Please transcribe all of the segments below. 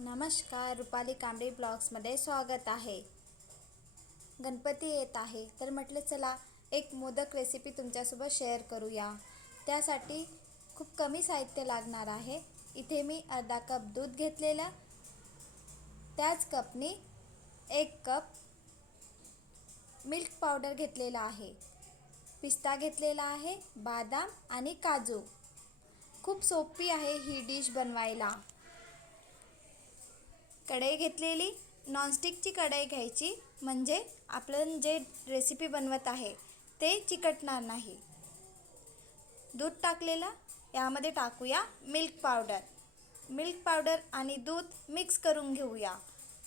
नमस्कार रुपाली कांबळी ब्लॉग्समध्ये स्वागत आहे. गणपती येत आहे तर म्हटलं चला एक मोदक रेसिपी तुमच्यासोबत शेअर करूया. त्यासाठी खूप कमी साहित्य लागणार आहे. इथे मी अर्धा कप दूध घेतलेलं. त्याच कपनी एक कप मिल्क पावडर घेतलेला आहे. पिस्ता घेतलेला आहे बादाम आणि काजू. खूप सोपी आहे ही डिश बनवायला. कढई घेतलेली नॉनस्टिकची कढई घ्यायची. म्हणजे आपण जे रेसिपी बनवत आहे ते चिकटणार नाही. दूध टाकलेलं यामध्ये टाकूया मिल्क पावडर मिल्क पावडर आणि दूध मिक्स करून घेऊया.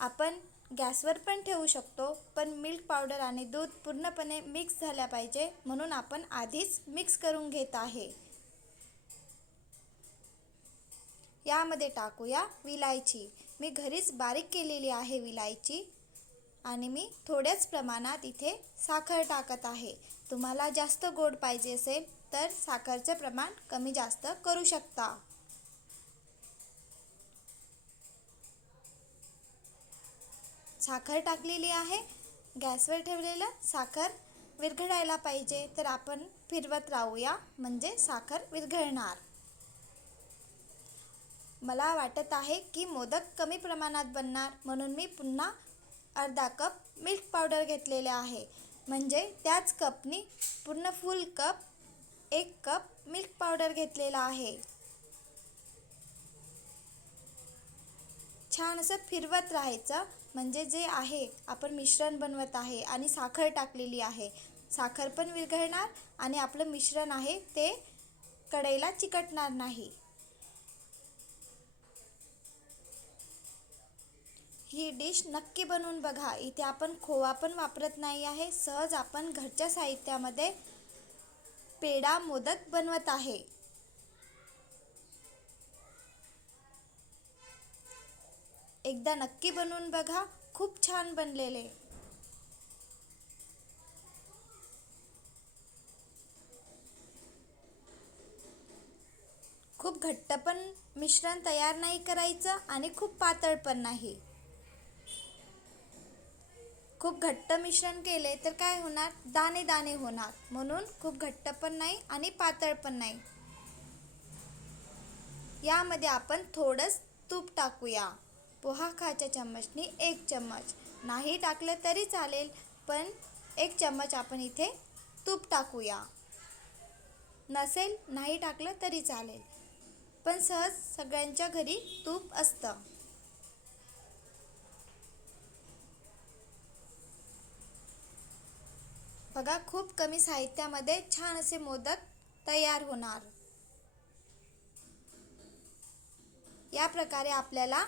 आपण गॅसवर पण ठेवू शकतो पण मिल्क पावडर आणि दूध पूर्णपणे मिक्स झाल्या पाहिजे म्हणून आपण आधीच मिक्स करून घेत आहे. यामध्ये टाकूया विलायची. मी घरीच बारीक केलेली आहे विलायची आणि मी थोड्याच प्रमाणात इथे साखर टाकत आहे. तुम्हाला जास्त गोड पाहिजे असेल तर साखरचं प्रमाण कमी जास्त करू शकता. साखर टाकलेली आहे. गॅसवर ठेवलेलं साखर विरघळायला पाहिजे तर आपण फिरवत राहूया. म्हणजे साखर विरघळणार. मला वाटत आहे की मोदक कमी प्रमाणात बनणार म्हणून मी पुन्हा अर्धा कप मिल्क पावडर घेतलेले आहे. म्हणजे त्याच कपनी पूर्ण फुल कप एक कप मिल्क पावडर घेतलेला आहे. छान असं फिरवत राहायचं. म्हणजे जे आहे आपण मिश्रण बनवत आहे आणि साखर टाकलेली आहे. साखर पण विरघळणार आणि आपलं मिश्रण आहे ते कढईला चिकटणार नाही. ही डिश नक्की बनवून बघा. इथे आपण खोवा पण वापरत नाही आहे. सहज आपण घरच्या साहित्यामध्ये पेढा मोदक बनवत आहे. एकदा नक्की बनवून बघा. खूप छान बनलेले. खूप घट्ट पण मिश्रण तयार नाही करायचं आणि खूप पातळ पण नाही. खूप घट्ट मिश्रण केले तर काय होणार? दाणे दाणे होणार. म्हणून खूप घट्ट पण नाही आणि पातळ पण नाही. यामध्ये आपण थोडंच तूप टाकूया. पोहा खायच्या चम्मचनी एक चम्मच. नाही टाकलं तरी चालेल पण एक चम्मच आपण इथे तूप टाकूया. नसेल नाही टाकलं तरी चालेल. पण सहज सगळ्यांच्या घरी तूप असतं. बघा खूप कमी साहित्यामध्ये छान असे मोदक तयार होणार. या प्रकारे आपल्याला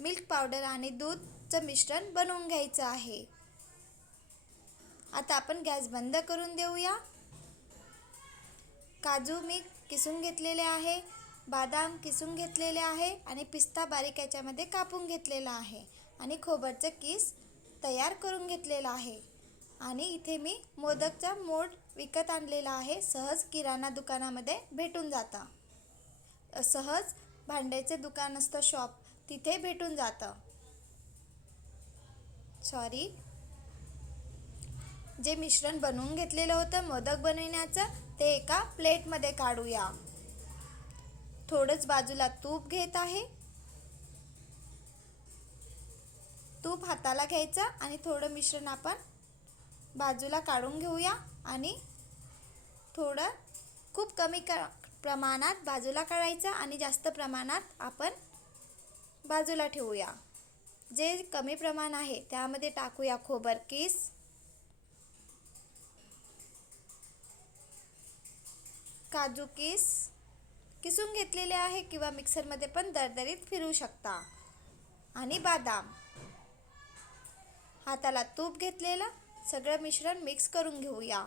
मिल्क पावडर आणि दूधचं मिश्रण बनवून घ्यायचं आहे. आता आपण गॅस बंद करून देऊया. काजू मी किसून घेतलेले आहे बादाम किसून घेतलेले आहे आणि पिस्ता बारीक याच्यामध्ये कापून घेतलेला आहे आणि खोबरचं किस तयार करून घेतलेलं आहे. आणि इथे मी मोदकचा मोड विकत आणलेला आहे. सहज किराणा दुकानामध्ये भेटून जाता. सहज भांड्याचे दुकान असतं शॉप तिथे भेटून जातं. सॉरी जे मिश्रण बनवून घेतलेलं होतं मोदक बनविण्याचं ते एका प्लेटमध्ये काढूया. थोडंच बाजूला तूप घेत आहे. तूप हाताला घ्यायचं आणि थोडं मिश्रण आपण बाजूला काढून घेऊया आणि थोडं खूप कमी क प्रमाणात बाजूला काढायचं आणि जास्त प्रमाणात आपण बाजूला ठेवूया. जे कमी प्रमाण आहे त्यामध्ये टाकूया खोबर किस. काजू किस. किसून घेतलेले आहे किंवा मिक्सरमध्ये पण दरदरीत फिरू शकता. आणि बादाम. हाताला तूप घेतलेलं. सगळं मिश्रण मिक्स करून घेऊया.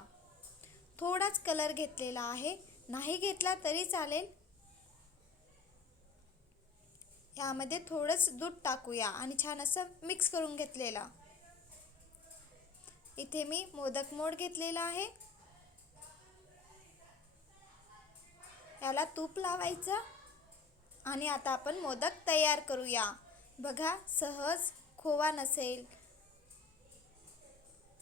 थोडाच कलर घेतलेला आहे. नाही घेतला तरी चालेल. यामध्ये थोडंच दूध टाकूया आणि छान असं मिक्स करून घेतलेला. इथे मी मोदक मोड घेतलेला आहे. याला तूप लावायचं आणि आता आपण मोदक तयार करूया. बघा सहज खोवा नसेल.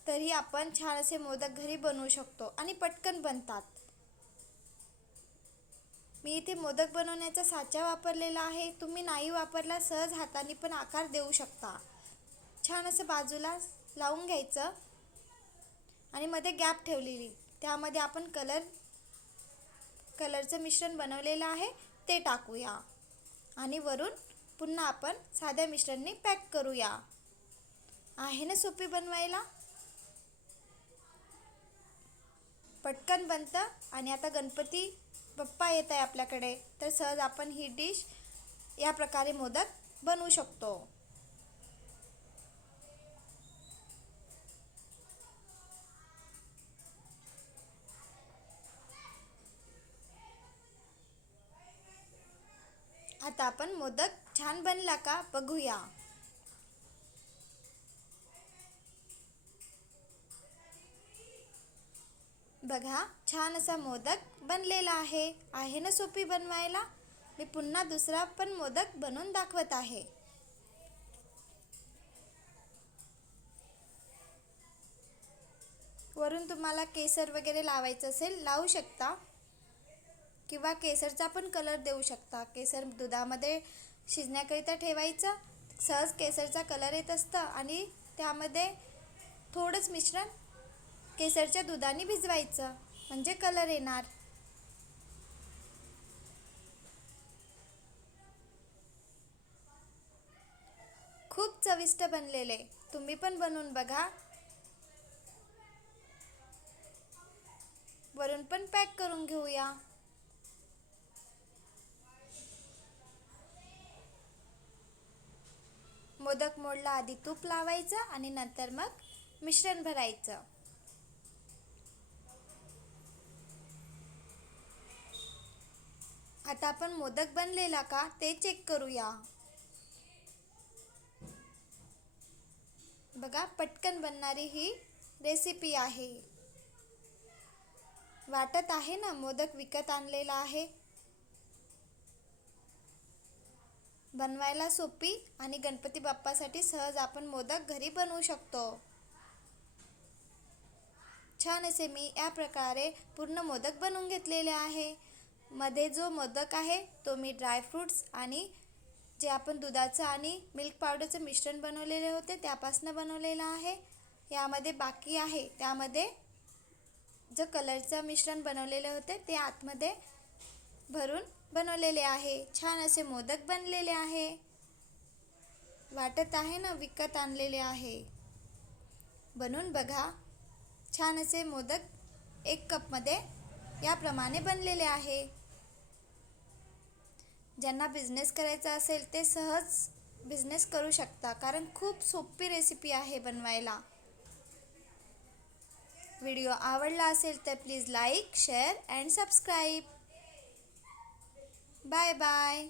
तरी आपण छान असे मोदक घरी बनवू शकतो आणि पटकन बनतात. मी इथे मोदक बनवण्याचा साचा वापरलेला आहे. तुम्ही नाही वापरला सहज हाताने पण आकार देऊ शकता. छान असं बाजूला लावून घ्यायचं आणि मध्ये गॅप ठेवलेली. त्यामध्ये आपण कलर कलरचं मिश्रण बनवलेलं आहे ते टाकूया. आणि वरून पुन्हा आपण साध्या मिश्रणने पॅक करूया. आहे ना सोपी बनवायला? पटकन बनतं आणि आता गणपती बाप्पा येत आहे आपल्याकडे तर सहज आपण ही डिश या प्रकारे मोदक बनवू शकतो. आता आपण मोदक छान बनला का बघूया. बघा छान असा मोदक बनलेला आहे. आहे ना सोपी बनवायला? मी पुन्हा दुसरा पण मोदक बनवून दाखवत आहे. वरून तुम्हाला केसर वगैरे लावायचं असेल लावू शकता. किंवा केसरचा पण कलर देऊ शकता. केसर दुधामध्ये शिजण्याकरिता ठेवायचं. सहज केसरचा कलर येत असतं आणि त्यामध्ये थोडंच मिश्रण केसरच्या दुधाने भिजवायचं. म्हणजे कलर येणार. खूप चविष्ट बनलेले. तुम्ही पण बनवून बघा. वरून पण पॅक करून घेऊया. मोदक मोडला आधी तूप लावायचं आणि नंतर मग मिश्रण भरायचं. आता आपण मोदक बनलेला का ते चेक करूया. बघा पटकन बनणारी ही रेसिपी आहे. वाटत आहे ना मोदक विकत आणलेला आहे? बनवायला सोपी आणि गणपती बाप्पासाठी सहज आपण मोदक घरी बनवू शकतो. छान असे मी या प्रकारे पूर्ण मोदक बनवून घेतलेले आहे. मध्ये जो मोदक आहे तो मी ड्रायफ्रूट्स आणि जे आपण दुधाचं आणि मिल्क पावडरचं मिश्रण बनवलेले होते त्यापासून बनवलेलं आहे. यामध्ये बाकी आहे त्यामध्ये जो कलरचं मिश्रण बनवलेले होते ते आतमध्ये भरून बनवलेले आहे. छान असे मोदक बनलेले आहे. वाटत आहे ना विकत आणलेले आहे. बनवून बघा. छान असे मोदक एक कपमध्ये याप्रमाणे बनलेले आहे. ज्यांना बिझनेस करायचा असेल ते सहज बिझनेस करू शकता. कारण खूप सोपी रेसिपी आहे बनवायला. व्हिडिओ आवडला असेल तर please like share and subscribe bye bye